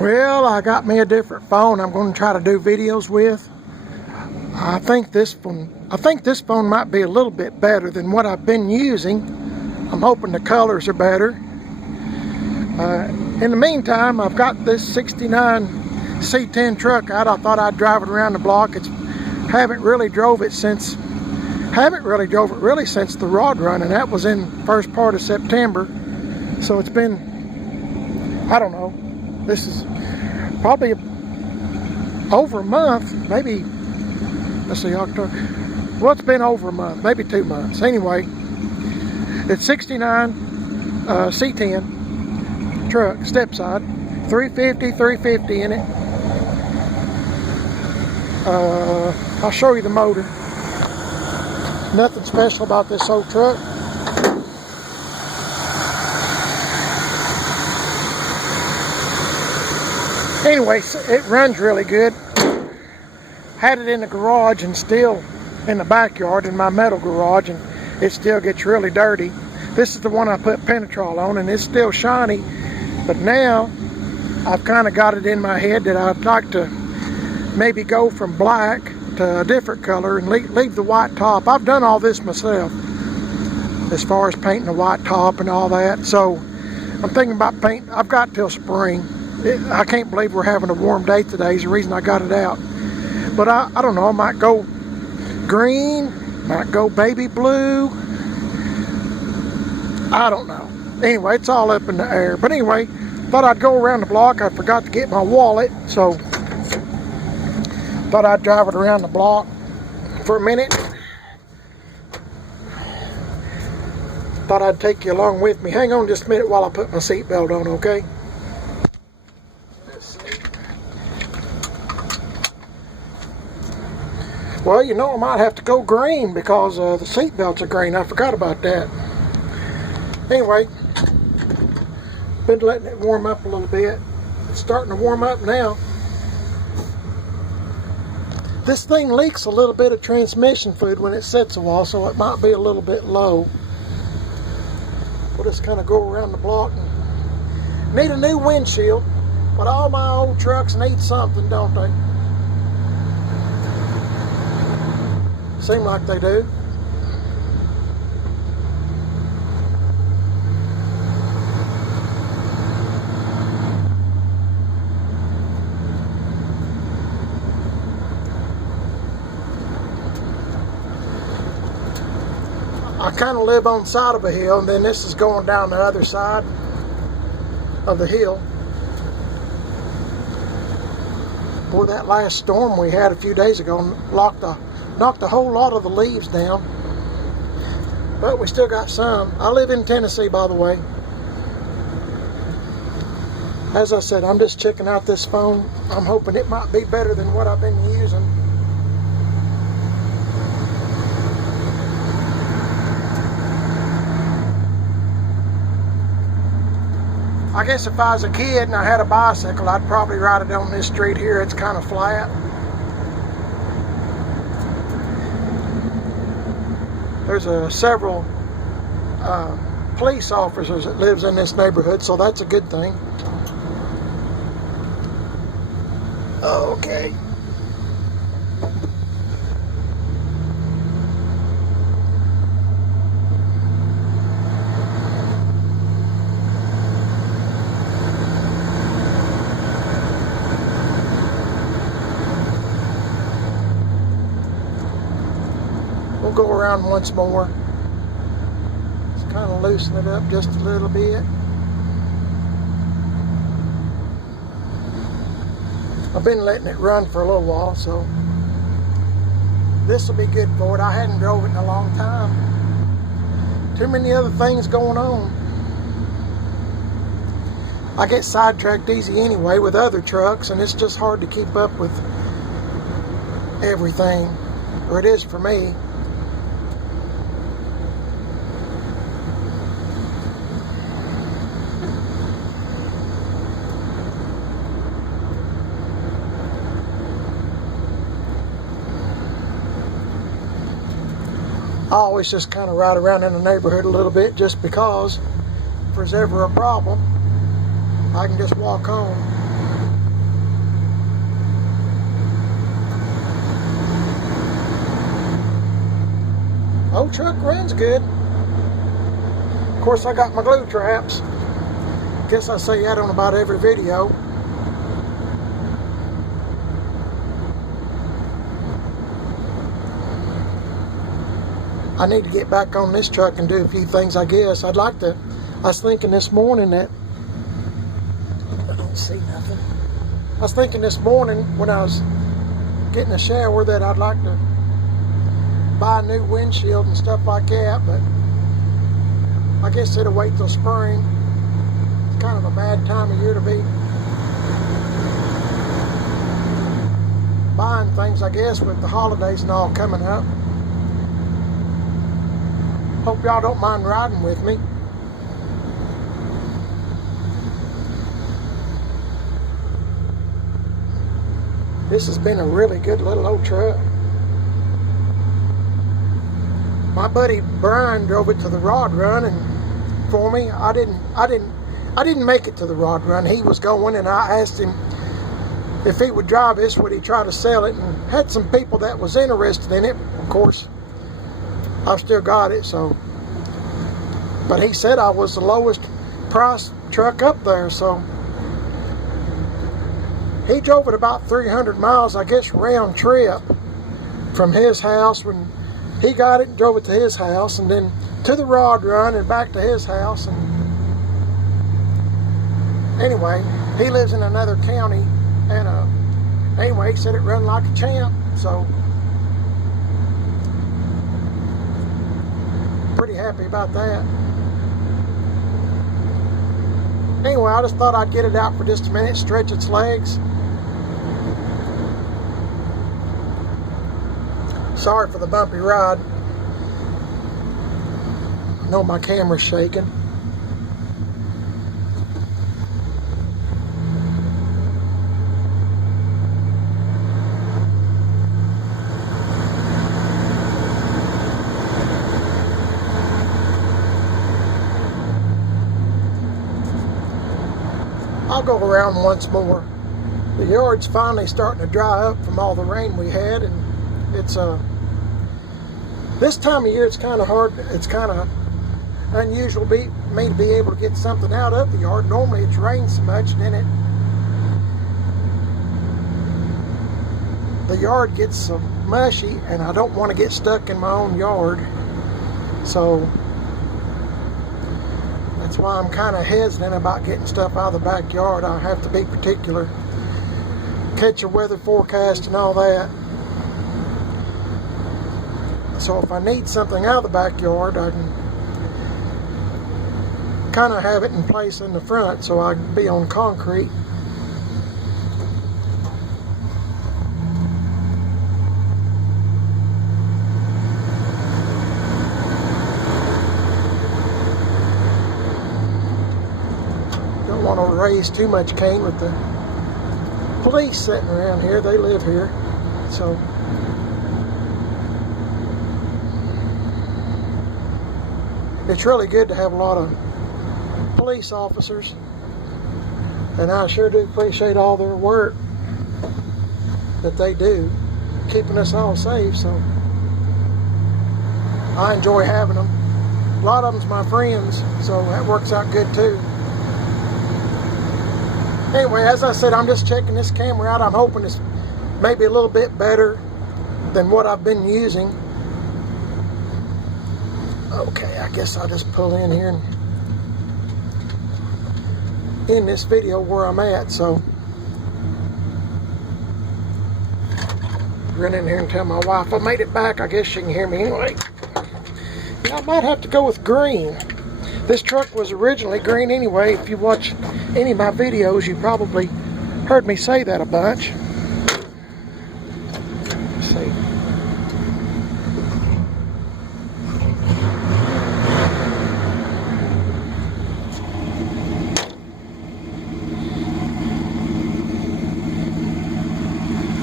Well, I got me a different phone I'm going to try to do videos with. I think this phone might be a little bit better than what I've been using. I'm hoping the colors are better. In the meantime, I've got this 69 C10 truck out. I thought I'd drive it around the block. Haven't really drove it since the rod run, and that was in first part of September. So it's been, I don't know, this is probably over a month, maybe, let's see, October. Well, it's been over a month, maybe 2 months. Anyway, it's 69 C10 truck, stepside, 350 in it. I'll show you the motor. Nothing special about this old truck. Anyway, it runs really good. Had it in the garage and still in the backyard in my metal garage, and it still gets really dirty. This is the one I put Penetrol on, and it's still shiny, but now I've kind of got it in my head that I'd like to maybe go from black to a different color and leave the white top. I've done all this myself as far as painting the white top and all that, so I'm thinking about painting. I've got till spring. I can't believe we're having a warm day today is the reason I got it out. But I don't know, I might go green, might go baby blue. I don't know. Anyway, it's all up in the air. But anyway, thought I'd go around the block. I forgot to get my wallet, so thought I'd drive it around the block for a minute. Thought I'd take you along with me. Hang on just a minute while I put my seatbelt on, okay? Well, you know, I might have to go green because the seat belts are green. I forgot about that. Anyway, been letting it warm up a little bit. It's starting to warm up now. This thing leaks a little bit of transmission fluid when it sits a while, so it might be a little bit low. We'll just kind of go around the block. And need a new windshield, but all my old trucks need something, don't they? Seem like they do. I kind of live on the side of a hill, and then this is going down the other side of the hill. Boy, that last storm we had a few days ago knocked a whole lot of the leaves down, but we still got some. I live in Tennessee, by the way. As I said, I'm just checking out this phone. I'm hoping it might be better than what I've been using. I guess if I was a kid and I had a bicycle, I'd probably ride it on this street here. It's kind of flat. There's several police officers that lives in this neighborhood, so that's a good thing. Okay. We'll go around once more. Just kind of loosen it up just a little bit. I've been letting it run for a little while, so this will be good for it. I hadn't drove it in a long time. Too many other things going on. I get sidetracked easy anyway with other trucks, and it's just hard to keep up with everything, or it is for me. I always just kind of ride around in the neighborhood a little bit just because if there's ever a problem, I can just walk home. Old truck runs good. Of course, I got my glue traps. Guess I say that on about every video. I need to get back on this truck and do a few things, I guess. I was thinking this morning that, I don't see nothing. I was thinking this morning when I was getting a shower that I'd like to buy a new windshield and stuff like that, but I guess it'll wait till spring. It's kind of a bad time of year to be buying things, I guess, with the holidays and all coming up. Hope y'all don't mind riding with me. This has been a really good little old truck. My buddy Brian drove it to the rod run and for me. I didn't make it to the rod run. He was going, and I asked him if he would drive this, would he try to sell it, and had some people that was interested in it. Of course, I've still got it, so. But he said I was the lowest price truck up there, so. He drove it about 300 miles, I guess, round trip from his house when he got it and drove it to his house, and then to the rod run and back to his house. And anyway, he lives in another county, and anyway, he said it run like a champ, so pretty happy about that. Anyway, I just thought I'd get it out for just a minute, stretch its legs. Sorry for the bumpy ride. I know my camera's shaking. I'll go around once more. The yard's finally starting to dry up from all the rain we had, and it's this time of year it's kind of hard. It's kind of unusual for me to be able to get something out of the yard. Normally it's rained so much, and then the yard gets so mushy, and I don't want to get stuck in my own yard. So that's why I'm kind of hesitant about getting stuff out of the backyard. I have to be particular. Catch a weather forecast and all that. So if I need something out of the backyard, I can kind of have it in place in the front so I can be on concrete. Don't want to raise too much cane with the police sitting around here. They live here, so. It's really good to have a lot of police officers, and I sure do appreciate all their work that they do, keeping us all safe, so I enjoy having them. A lot of them's my friends, so that works out good too. Anyway, as I said, I'm just checking this camera out. I'm hoping it's maybe a little bit better than what I've been using. Okay, I guess I'll just pull in here and end this video where I'm at. So run in here and tell my wife I made it back. I guess she can hear me anyway. I might have to go with green. This truck was originally green anyway. If you watch any of my videos, you probably heard me say that a bunch. Let's see.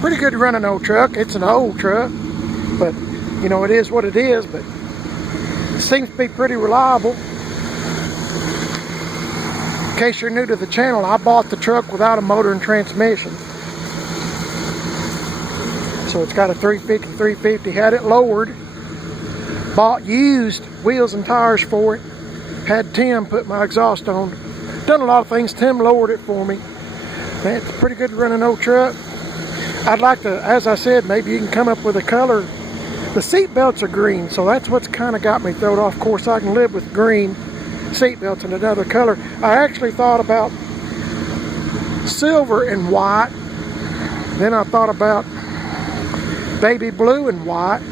Pretty good to run an old truck. It's an old truck, but you know, it is what it is, but it seems to be pretty reliable. In case you're new to the channel, I bought the truck without a motor and transmission. So it's got a 350, had it lowered Bought used wheels and tires for it. Had Tim put my exhaust on. Done a lot of things. Tim lowered it for me. Man, it's pretty good to run an old truck. I'd like to, as I said, maybe you can come up with a color. The seat belts are green, so that's what's kind of got me thrown off. Of course, I can live with green seat belts in another color. I actually thought about silver and white. Then I thought about baby blue and white.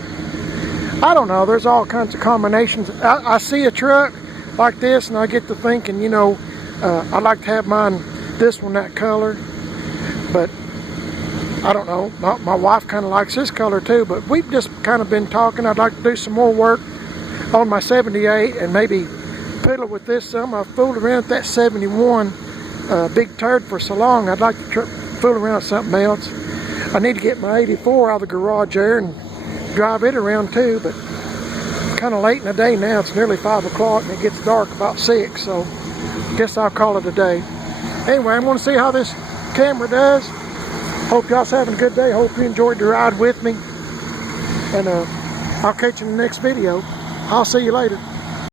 I don't know, there's all kinds of combinations. I see a truck like this and I get to thinking, you know, I'd like to have mine, this one, that color. But I don't know, my wife kind of likes this color too, but we've just kind of been talking. I'd like to do some more work on my 78 and maybe fiddle with this some. I've fooled around with that 71 big turd for so long. I'd like to fool around with something else. I need to get my 84 out of the garage there and drive it around too, but it's kind of late in the day now. It's nearly 5 o'clock and it gets dark about 6, so I guess I'll call it a day. Anyway, I'm going to see how this camera does. Hope y'all's having a good day. Hope you enjoyed the ride with me. And I'll catch you in the next video. I'll see you later.